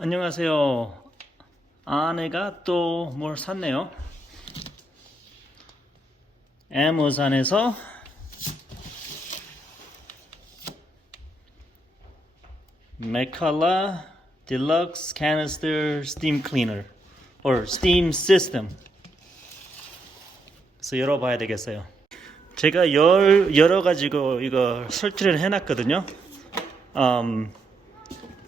안녕하세요. 아내가 또 뭘 샀네요. 애마존에서 Mcculloch Deluxe Canister Steam Cleaner or Steam System. 그래서 열어봐야 되겠어요. 제가 여러 가지고 이거 설치를 해놨거든요.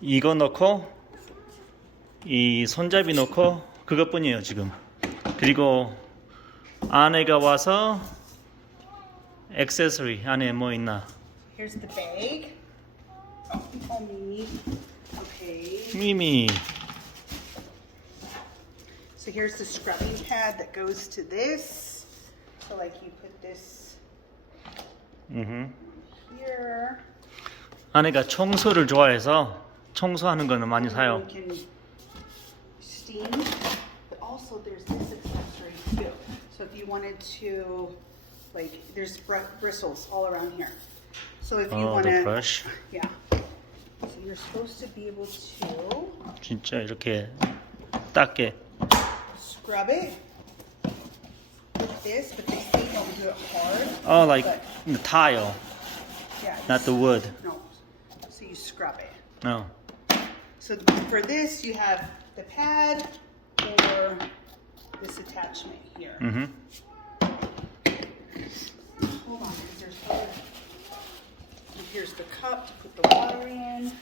이거 넣고 이 손잡이 넣고 그것뿐이에요 지금. 그리고 아내가 와서 액세서리 안에 뭐 있나? Here's the bag. Oh, me. Okay. 미미. So here's the scrubbing pad that goes to this. So like you put this here. 아내가 청소를 좋아해서 청소하는 거는 많이 You 사요. can steam, but also there's this accessory too. So if you wanted to, like, there's bristles all around here. So if you want the to, brush. yeah. So you're supposed to be able to 진짜 이렇게 닦게. scrub it with this, but they say don't do it hard. Oh, like but, the tile, yeah, not the wood. no. So you scrub it. No. So for this, you have the pad or this attachment here. Hold on, because there's other. And here's the cup to put the water in.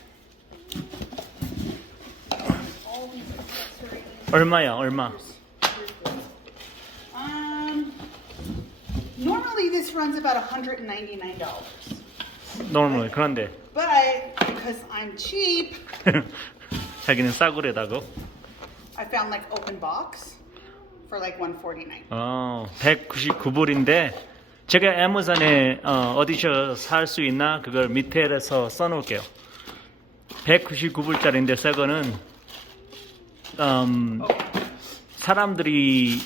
All these accessories. 얼마야? 얼마? Here's the- normally this runs about $199, Normally 그런데 but because I'm cheap, 자기는 싸구려다고. I found like open box for like $149. 199불인데 제가 애마존에 어디서 살 수 있나 그걸 밑에서 써놓을게요. 199불짜리인데 새 거는 사람들이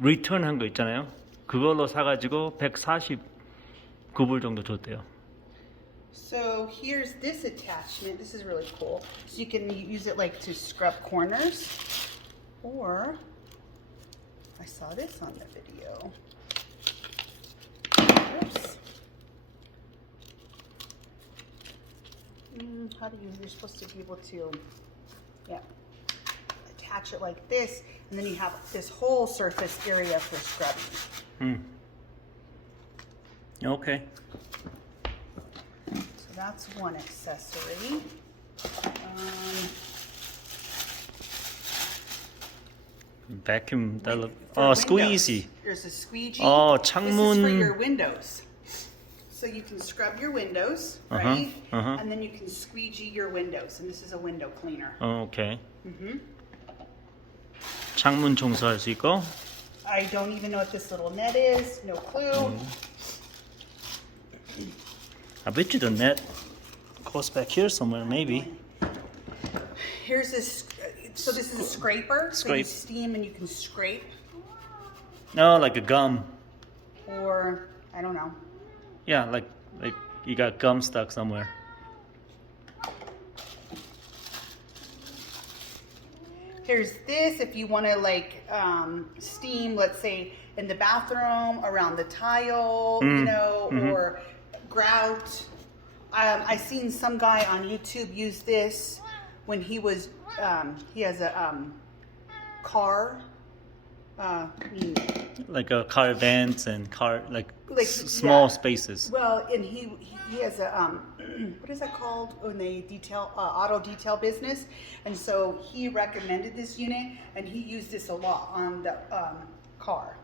리턴한 거 있잖아요. 그걸로 사가지고 149불 정도 줬대요. So here's this attachment. This is really cool. So you can use it like to scrub corners, or I saw this on the video. Oops. How do you're supposed to be able to, attach it like this, and then you have this whole surface area for scrubbing. Okay. So that's one accessory. Vacuum. For squeezy. windows, there's a squeegee. 창문. This is for your windows. So you can scrub your windows, right? And then you can squeegee your windows. And this is a window cleaner. Okay. 창문 청소할 수 있고. I don't even know what this little net is. No clue. I bet you the net goes back here somewhere, maybe. Here's this. So this is a scraper. So you Scrape. steam and you can scrape. Oh, like a gum. Or, I don't know. Yeah, like you got gum stuck somewhere. Here's this if you want to like steam, let's say in the bathroom, around the tile, or grout. I seen some guy on YouTube use this when he was, he has a car. Like a car vents and car small spaces. Well, and he has a what is that called when they detail auto detail business, and so he recommended this unit, and he used this a lot on the car.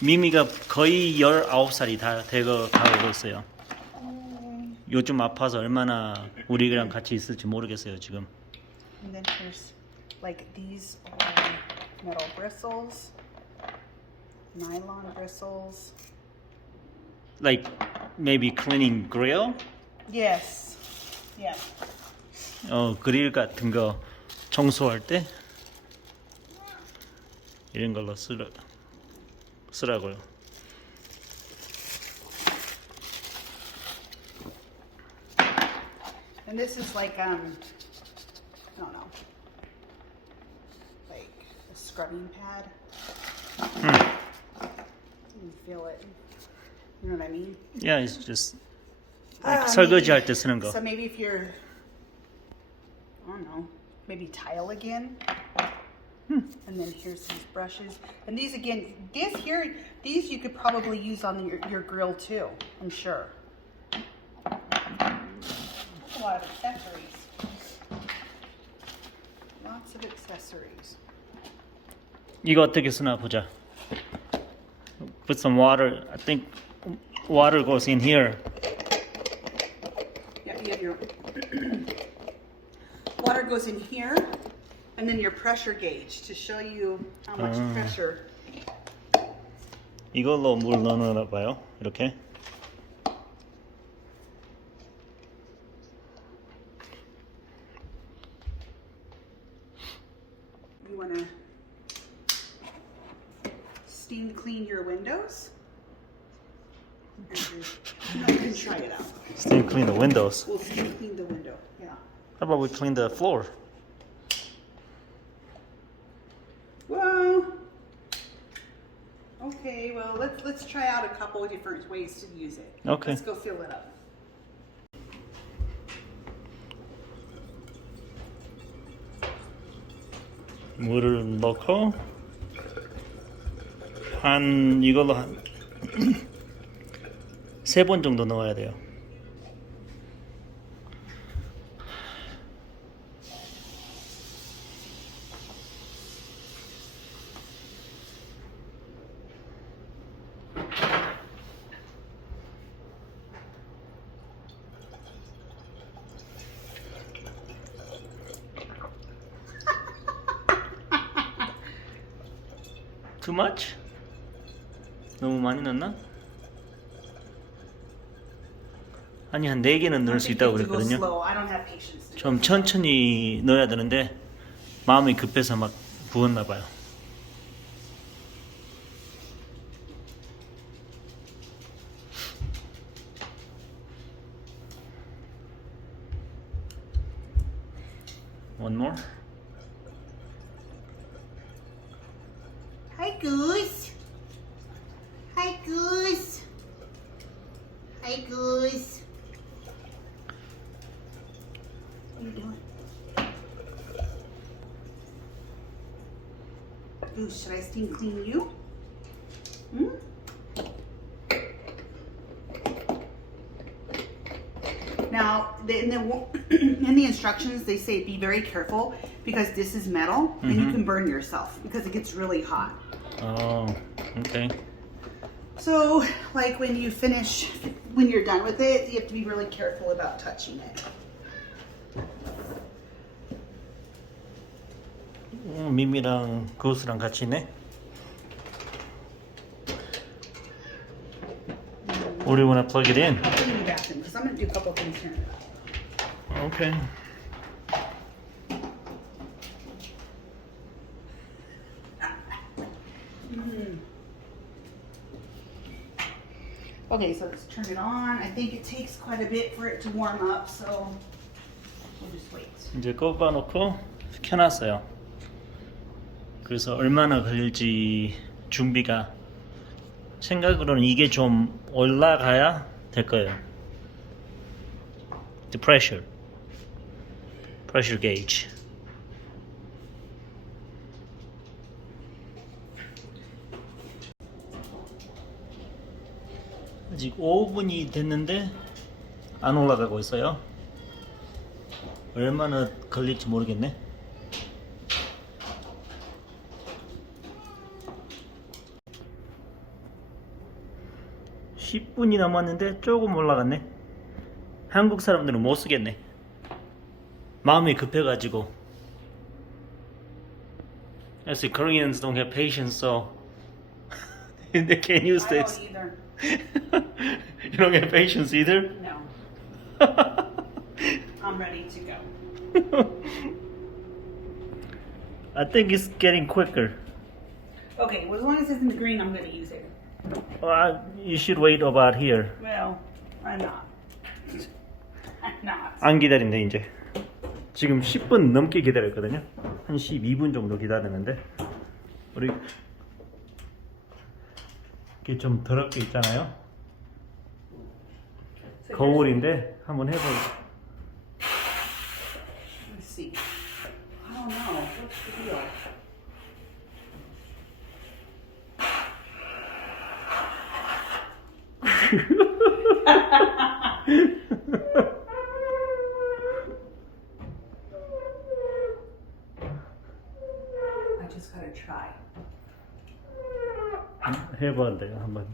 미미가 거의 19살이 다 가고 있어요. 요즘 아파서 얼마나 우리랑 같이 있을지 모르겠어요 지금. And then there's like these are metal bristles, nylon bristles. Like maybe cleaning grill? Yes. Yeah. 그릴 같은 거 청소할 때 이런 걸로 쓰라고요. And this is like, I don't know, like a scrubbing pad. You feel it. You know what I mean? Yeah, it's just like 설거지 할 때 쓰는 거. So maybe if you're, I don't know, maybe tile again. And then here's these brushes. And these again, these you could probably use on your grill too, I'm sure. That's a lot of accessories. Lots of accessories. 이거 어떻게 쓰나 보자. Put some water. I think water goes in here. Yeah, you have your water goes in here, and then your pressure gauge to show you how much pressure. 이걸로 물 넣어놔 봐요. 이렇게. You want to steam clean your windows? I'm not going to try it out. Steam clean the windows. We'll steam clean the window. Yeah. How about we clean the floor? Well, okay. Well, let's try out a couple of different ways to use it. Okay. Let's go fill it up. 물을 넣고 한 이걸로 한 3번 정도 넣어야 돼요. Too much? 너무 많이 넣었나? 아니 한 4개는 넣을 수 있다고 그랬거든요. I don't have patience. 좀 천천히 넣어야 되는데 마음이 급해서 막 부었나 봐요. One more. Hi, Goose. Hi, Goose. Hi, Goose. What are you doing? Goose, should I steam clean you? Hmm? Now, in the instructions, they say be very careful because this is metal and you can burn yourself because it gets really hot. Oh, okay. So, like when you're done with it, you have to be really careful about touching it. 미미랑 구스랑 같이 있네. Or do you want to plug it in? I'll clean the bathroom because I'm going to do a couple things here. Okay. Okay, so let's turn it on. I think it takes quite a bit for it to warm up, so we'll just wait. 이제 꼽아놓고 켜놨어요. 그래서 얼마나 걸릴지 준비가 생각으로는 이게 좀 올라가야 될 거예요. The pressure gauge. 아직 5분이 됐는데 안 올라가고 있어요. 얼마나 걸릴지 모르겠네. 10분이 남았는데 조금 올라갔네. 한국 사람들은 못 쓰겠네. 마음이 급해가지고. As the Koreans don't have patience, so they can't use I this. don't either. You don't have patience either? No. I'm ready to go. I think it's getting quicker. Okay, well, as long as it's in the green, I'm going to use it. You should wait about here. Well, I'm not. not. 안 기다린대 이제. 지금 10분 넘게 기다렸거든요. 한 12분 정도 기다렸는데 우리 이게 좀 더럽게 있잖아요. 거울인데 한번 해볼게요. Let's see. I don't know. What's the deal? I just gotta try. 해봐야 돼요 한번.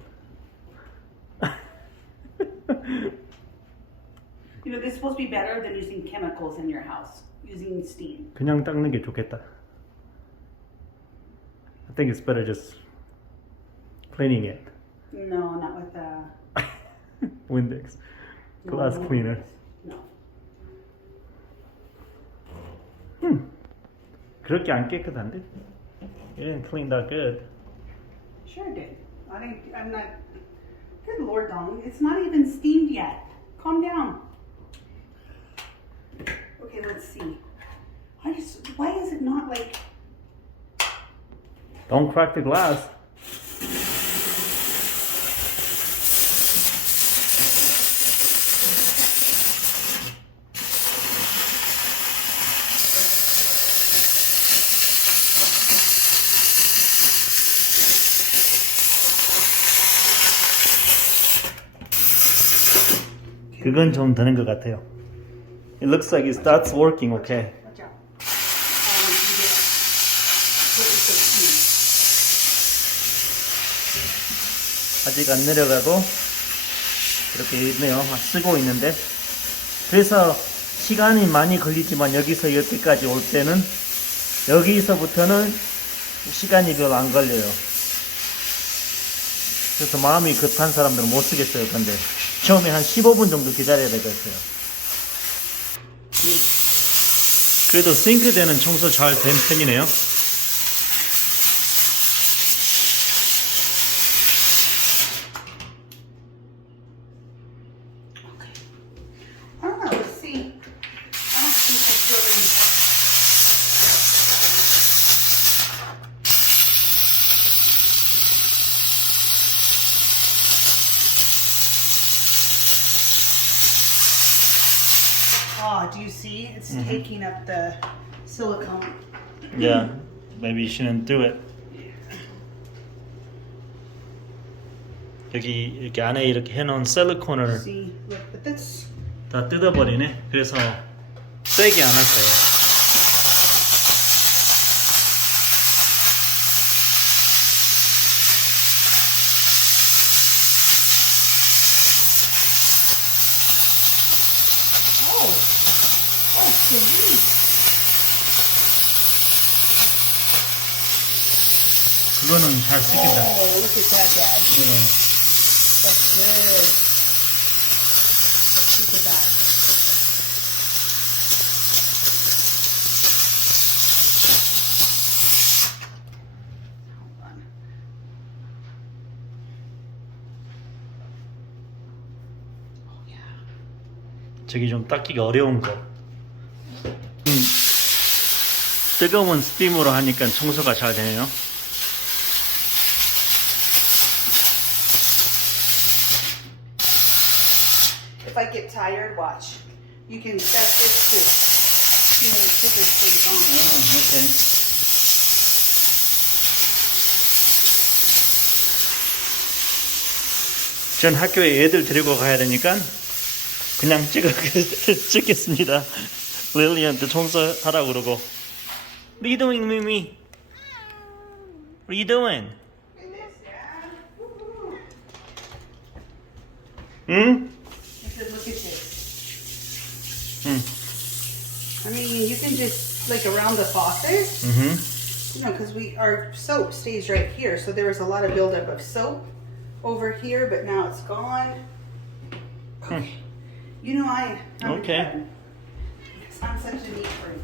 You know, this is supposed to be better than using chemicals in your house, using steam. 그냥 닦는 게 좋겠다. I think it's better just cleaning it. No, not with the Windex, glass cleaner. No. 그렇게 안 깨끗한데? It didn't clean that good. Sure did. I'm not. Good Lord, Dong. It's not even steamed yet. Calm down. Okay, let's see. Why is it not like? Don't crack the glass. 그건 좀 되는 것 같아요. It looks like it starts working okay. Watch out. I want you to get what is so steam. 아직 안 내려가고 이렇게 있네요. 쓰고 있는데 그래서 시간이 많이 걸리지만 여기서 여기까지 올 때는 여기서부터는 시간이 별로 안 걸려요. 그래서 마음이 급한 사람들은 못 쓰겠어요. 근데 처음에 한 15분 정도 기다려야 되겠어요. 그래도 싱크대는 청소 잘 된 편이네요. I don't know. Let's see. I don't think it's really. Oh, do you see? It's taking up the silicone. Yeah, maybe you shouldn't do it. 여기 이렇게 안에 이렇게 해놓은 실리콘을 See, look, but that's. 다 뜯어버리네. 그래서 세게 안 할 거예요. Oh, sweet. 그거는 잘 쓰겠다. Oh, look at that, Dad. That's good. Look at that. Hold on. Oh, yeah. 저기 좀 닦기가 어려운 거. 뜨거운 스팀으로 하니까 청소가 잘 되네요. If I get tired, watch. You can set this to, see when the sugar stays on. 오케이. 전 학교에 애들 데리고 가야 되니까 그냥 찍겠습니다. 릴리한테 청소하라고 그러고. What are you doing, Mimi? What are you doing? 응? I said, look at this. 응. I mean, you can just, like, around the faucet, you know, because our soap stays right here. So there was a lot of buildup of soap over here, but now it's gone. Okay. You know, I'm Okay. done. Because I'm such a neat freak.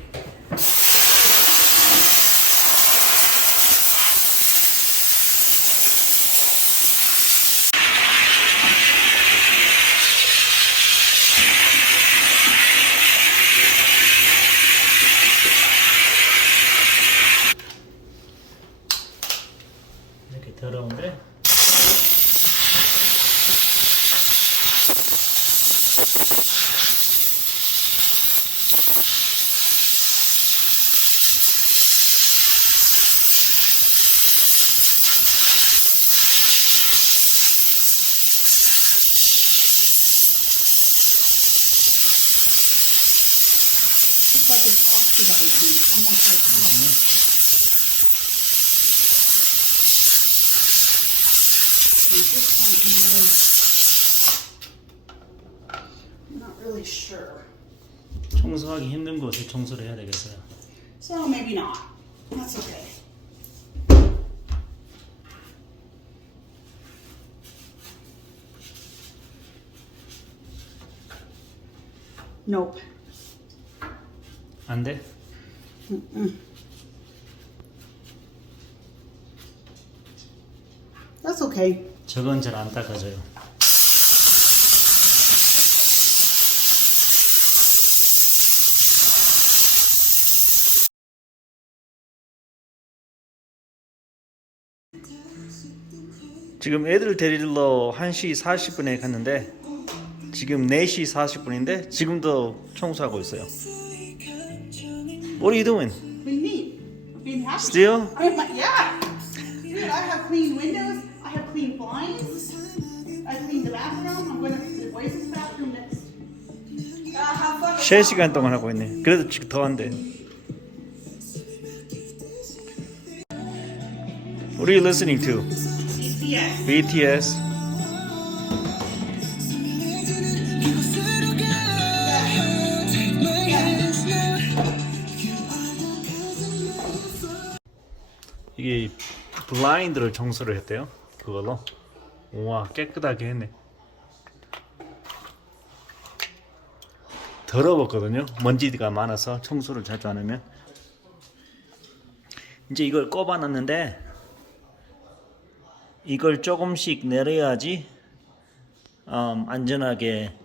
건데. Like it's oxidizing, almost like copper. And this one is, I'm not really sure. 청소하기 힘든 곳에 청소를 해야 되겠어요. So maybe not. That's okay. Nope. 안 돼? That's okay. 저건 잘 안 닦아져요. 지금 애들 데리러 1시 40분에 갔는데 지금 4시 40분인데 지금도 청소하고 있어요. What are you doing? Clean. Being happy. Still? I'm like, yeah. Dude, I have clean windows. I have clean blinds. I cleaned the bathroom. I'm going to the boys' bathroom next. Have fun. 3시간 동안 하고 있네. 그래도 지금 더 안 돼. What are you listening to? BTS. BTS. 이게 블라인드를 청소를 했대요. 그걸로. 우와, 깨끗하게 했네. 더러웠거든요. 먼지가 많아서 청소를 자주 안 하면. 이제 이걸 꼽아놨는데 이걸 조금씩 내려야지 안전하게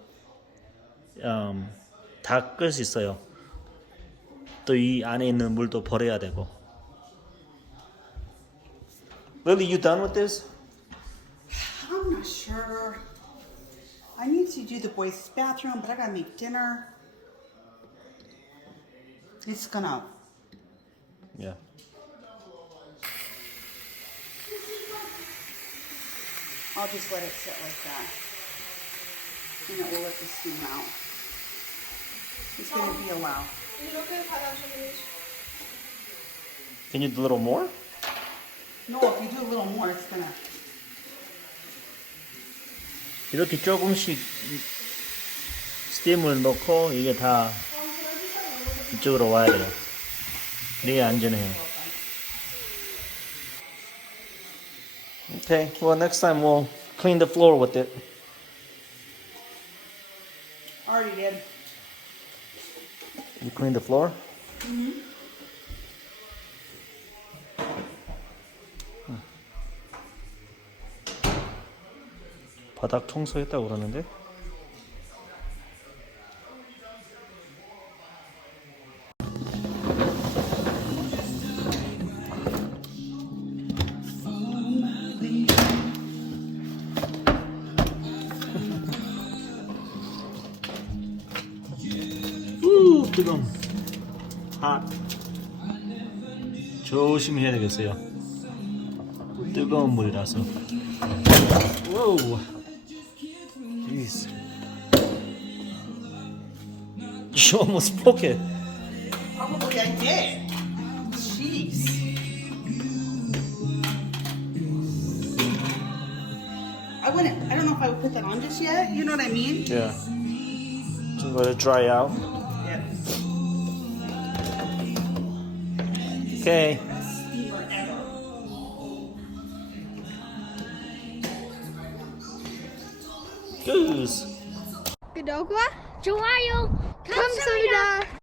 닦을 수 있어요. 또 이 안에 있는 물도 버려야 되고. Lily, you done with this? I'm not sure. I need to do the boys' bathroom, but I gotta make dinner. It's gonna. Yeah. I'll just let it sit like that. And it will let the steam out. It's gonna be a while. Can you do a little more? No, if you do a little more, it's gonna. 이렇게 조금씩 스팀을 넣고 이게 다 이쪽으로 와야 돼요. 그래야 안전해요. Okay, well next time we'll clean the floor with it. Already did. You clean the floor? 바닥 청소했다고 그러는데? 뜨거움. 조심해야 되겠어요. 뜨거운 물이라서. 와우. Jeez. You almost broke it. Probably I did. Jeez. I don't know if I would put that on just yet. You know what I mean? Yeah. Just let it dry out. Yeah. Okay. Steamer ever. Goose. 구독과 좋아요 감사합니다.